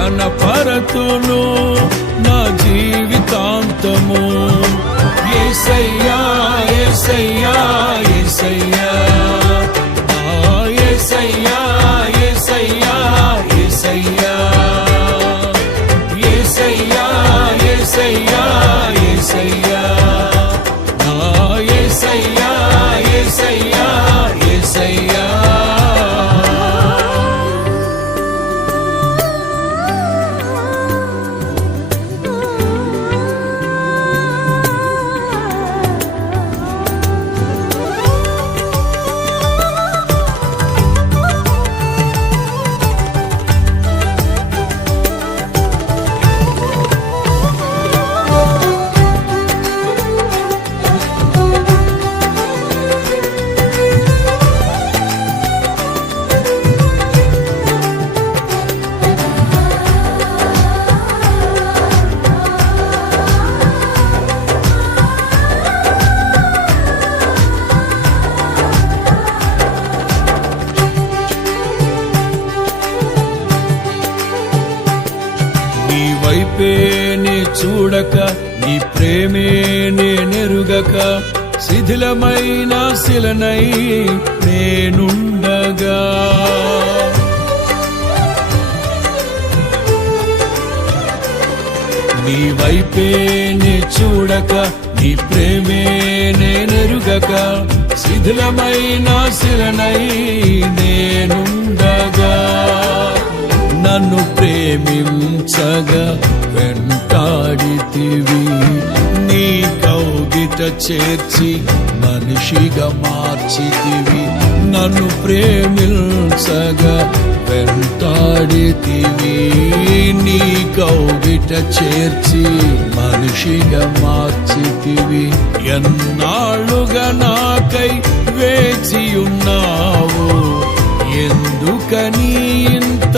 ఘనపరతును నా జీవితాంతము. యేసయ్యా యేసయ్యా యేసయ్యా యేసయ్యా యేసయ్యా యేసయ్యా యేసయ్యా యేసయ్యా యేసయ్యా యేసయ్యా యేసయ్యా యేసయ్యా. నీ వైపే నే చూడక, నీ ప్రేమే నేనెరుగక, శిథిలమైన శిలనై నేనుండగా. నీ వైపే నే చూడక, నీ ప్రేమే నేనెరుగక, శిథిలమైన శిలనై నేనుండగా. నన్ను ప్రేమించగా వెంటాడితివి, నీ కౌగిట చేర్చి మనిషిగా మార్చితివి. నన్ను ప్రేమించగా వెంటాడితివి, నీ కౌగిట చేర్చి మనిషిగా మార్చితివి. ఎన్నాళ్ళుగా నాకై వేచి ఉన్నావు, ఎందుకని